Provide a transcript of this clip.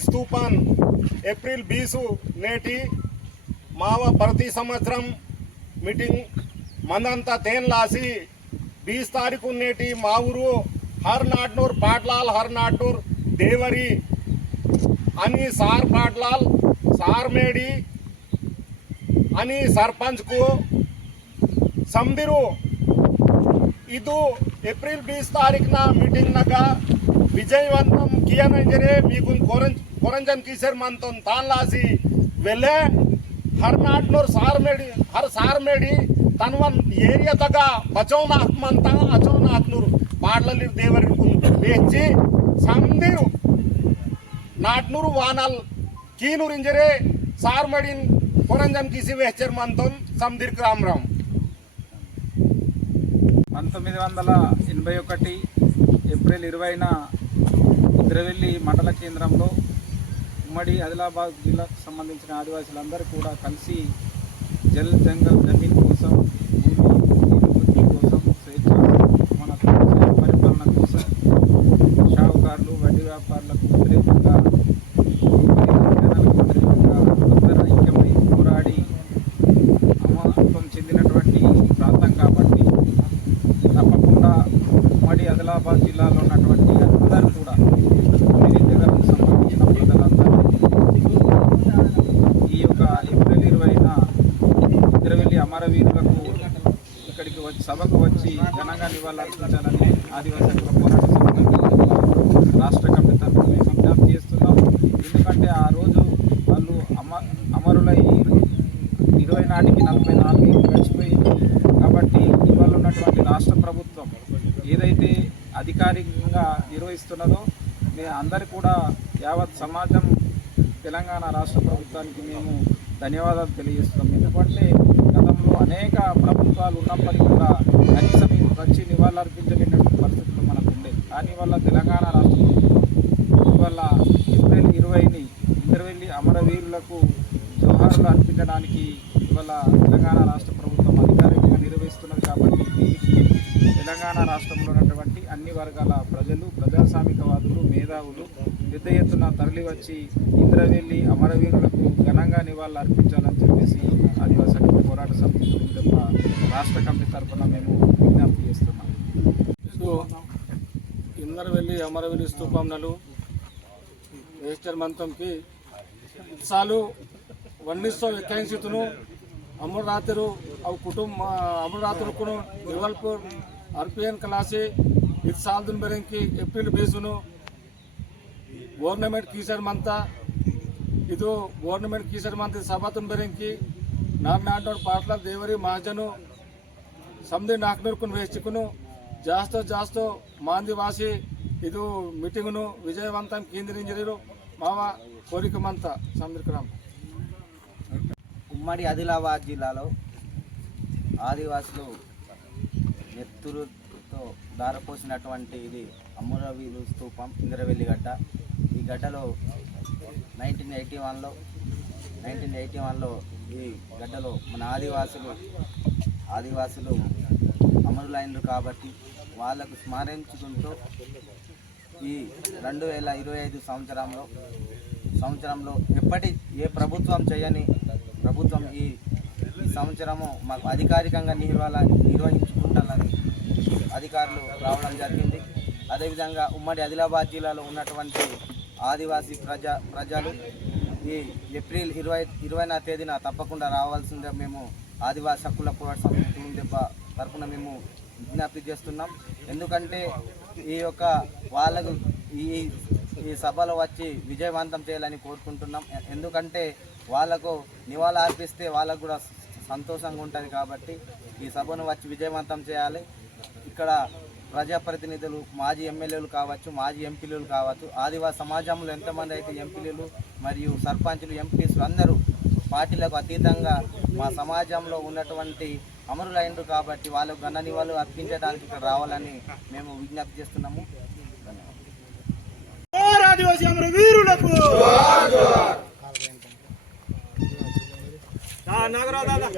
स्तूपा बीस नेव प्रति संवर मीटिंग मदंत तेन लासी లాసి బీస్ తారీఖు నేటి మా ఊరు హర్ నాట్నూర్ పాట్లాల్ హర్ నాట్నూర్ దేవరి అని సార్ పాట్లాల్ సార్ మేడి అని ಸರ್ಪಂಚ್ಗೂ ಸಮದಿರು ಇದು ಏಪ್ರಿಲ್ ಬೀಸ್ ತಾರೀಕಿನ ಮೀಟಿಂಗ್ನಾಗ ವಿಜಯವಂತಂ ಕಿಯನಂಜರೆ మీకు కొరంజ్ కొరంజన్ కిసర్ మంతం తాన్లాసి వెళ్ళే హర్ నాట్నూర్ సార్మేడి హర్ సార్మేడి ತನ್ನ ಒಂದು ఏరియా తగ్గ ಆತ್ಮ ಅಂತ ಅಚೌನ ಆತ್ಮರು ಬಾಡ್ಲಲ್ಲಿ ದೇವರಿಗೆ ಬೇಚಿ నాట్నూరు వానల్ ವಾನಲ್ ఇంజరే ಇಂಜರೆ ಸಾರ್ ಮಡಿನ್ ಕೊರಂಜನ್ వేచర్ ವೆಹಚರ್ ಮಂತನ್ సందిర్ రామ్ పంతొమ్మిది వందల ఎనభై ఒకటి ఏప్రిల్ ఇరవైన ఉద్రవెల్లి మండల కేంద్రంలో ఉమ్మడి ఆదిలాబాద్ జిల్లాకు సంబంధించిన ఆదివాసులందరూ కూడా కలిసి జల్ జంగల్ జమీన్ కోసం పరిపాలన కోసం షావుకారులు వడ్డీ వ్యాపారులకు వ్యతిరేకంగా వ్యతిరేకంగా అందరూ ఐక్యమై పోరాడి అమరత్వం చెందినటువంటి ప్రాంతం కాబట్టి తప్పకుండా ఉమ్మడి ఆదిలాబాద్ జిల్లాలో ఉన్నటువంటి అందరూ కూడా అన్ని తెగలకు సంబంధించిన ప్రజలందరూ ఈ యొక్క ఏప్రిల్ ఇరవైన ఇంద్రవెల్లి అమరవీరులకు ఇక్కడికి వచ్చి సభకు వచ్చి ఘనంగా నివాళులర్పించాలని ఆదివాసీ పోరాట రాష్ట్ర కమిటీ తరఫున మేము విజ్ఞప్తి చేస్తున్నాం. ఎందుకంటే ఆ రోజు వాళ్ళు అమ అమరులై ఇరవై నాటికి నలభై నాలుగు గడిచిపోయింది. కాబట్టి ఇవాళ ఉన్నటువంటి రాష్ట్ర ప్రభుత్వం ఏదైతే అధికారికంగా నిర్వహిస్తున్నదో మేము అందరు కూడా యావత్ సమాజం తెలంగాణ రాష్ట్ర ప్రభుత్వానికి మేము ధన్యవాదాలు తెలియజేస్తున్నాం. ఎందుకంటే అనేక ప్రభుత్వాలు ఉన్నప్పటికీ కూడా కనీసం వచ్చి నివాళులర్పించలేనటువంటి పరిస్థితులు మనకు ఉండే. కానీ వల్ల తెలంగాణ రాష్ట్రం ఇవాళ ఏప్రిల్ ఇరవైని ఇంద్రవెల్లి అమరవీరులకు జోహార్లు అర్పించడానికి ఇవాళ తెలంగాణ రాష్ట్ర ప్రభుత్వం అధికారికంగా నిర్వహిస్తున్నది కాబట్టి తెలంగాణ రాష్ట్రంలో ఉన్నటువంటి అన్ని వర్గాల ప్రజలు ప్రజాస్వామికవాదులు మేధావులు పెద్ద ఎత్తున తరలి వచ్చి ఇంద్రవెల్లి అమరవీరులకు ఘనంగా నివాళులు అర్పించాలని చెప్పేసి ఆదివాసీ హక్కుల పోరాట సమితి తప్ప రాష్ట్ర కమిటీ తరఫున మేము విజ్ఞప్తి చేస్తున్నాం సో ఇందరవెల్లి అమరవెల్లి ಸ್ತೂಪಂನಲು ವೇಸ್ಟರ್ ಮಂತಂಕಿ ಸಾಲು ಒನ್ನಿಸ್ಸೋ ಎಕ್ಕಾಯಿಸಿತನು ಅಮರರಾತರು ಅವು ಕುಟುಂಬ ಅಮರರಾತರು ನಿರ್ವಲ್ಪುರ್ ಅರ್ಪಿಯನ್ ಕಲಾಸಿ ಇದು ಸಾಲದನ್ ಬೆರಂಕಿ ಏಪ್ರಿಲ್ ಬೀಸುನು ಗೌರ್ನಮೆಂಟ್ ಕೀಸರ್ ಮಂತ ಇದು ಗೌರ್ನಮೆಂಟ್ ಕೀಸರ್ ಮಂತ ಸಭಾತನ್ ಬೆರಂಕಿ ನಾಡ್ ನಾಡ್ನೋಡ್ ಪಾಟ್ಲ ದೇವರಿ ಮಹಾಜನು ಸಮದಿ ನಾಲ್ಕುನೂರು ವೇಸ್ಟಿಕುನು ಜಾಸ್ತ ಜಾಸ್ತ ಮಾಂದಿವಾಸಿ ಇದು ಮೀಟಿಂಗ್ನು ವಿಜಯವಂತ ಕೇಂದ್ರೀಂಜರು మావ కోరికమంత సంద్రక్రామ్ ఉమ్మడి ఆదిలాబాద్ జిల్లాలో ఆదివాసులు నెత్తురుతో దారపోసినటువంటి ఇది అమరవీలు స్తూపం ఇంద్రవెల్లి గడ్డ ఈ గడ్డలో నైన్టీన్ ఎయిటీ వన్లో నైన్టీన్ ఎయిటీ వన్లో ఈ గడ్డలో మన ఆదివాసులు ఆదివాసులు అమరులైనరు కాబట్టి వాళ్ళకు స్మరించుకుంటూ ఈ రెండు వేల ఇరవై ఐదు సంవత్సరంలో సంవత్సరంలో ఎప్పటి ఏ ప్రభుత్వం చేయని ప్రభుత్వం ఈ సంవత్సరము మాకు అధికారికంగా నిర్వాల నిర్వహించుకుంటానని అధికారులు రావడం జరిగింది. అదేవిధంగా ఉమ్మడి ఆదిలాబాద్ జిల్లాలో ఉన్నటువంటి ఆదివాసీ ప్రజా ప్రజలు ఈ ఏప్రిల్ ఇరవై ఇరవైన తేదీన తప్పకుండా రావాల్సిందే మేము ఆదివాసీ హక్కుల పోరాట సమితి దెబ్బ తరఫున మేము విజ్ఞప్తి చేస్తున్నాం. ఎందుకంటే ఈ యొక్క వాళ్ళకు ఈ ఈ సభలో వచ్చి విజయవంతం చేయాలని కోరుకుంటున్నాం. ఎందుకంటే వాళ్ళకు నివాళ అర్పిస్తే వాళ్ళకు కూడా సంతోషంగా ఉంటుంది కాబట్టి ఈ సభను వచ్చి విజయవంతం చేయాలి. ఇక్కడ ప్రజాప్రతినిధులు మాజీ ఎమ్మెల్యేలు కావచ్చు మాజీ ఎంపీలు కావచ్చు ఆదివాసీ సమాజంలో ఎంతమంది అయితే ఎంపీలు మరియు సర్పంచులు ఎంపీస్ అందరూ పార్టీలకు అతీతంగా మా సమాజంలో ఉన్నటువంటి అమరులైనరు కాబట్టి వాళ్ళకు గన్న నివాళులు అర్పించడానికి ఇక్కడ రావాలని మేము విజ్ఞప్తి చేస్తున్నాము. ధన్యవాదాలు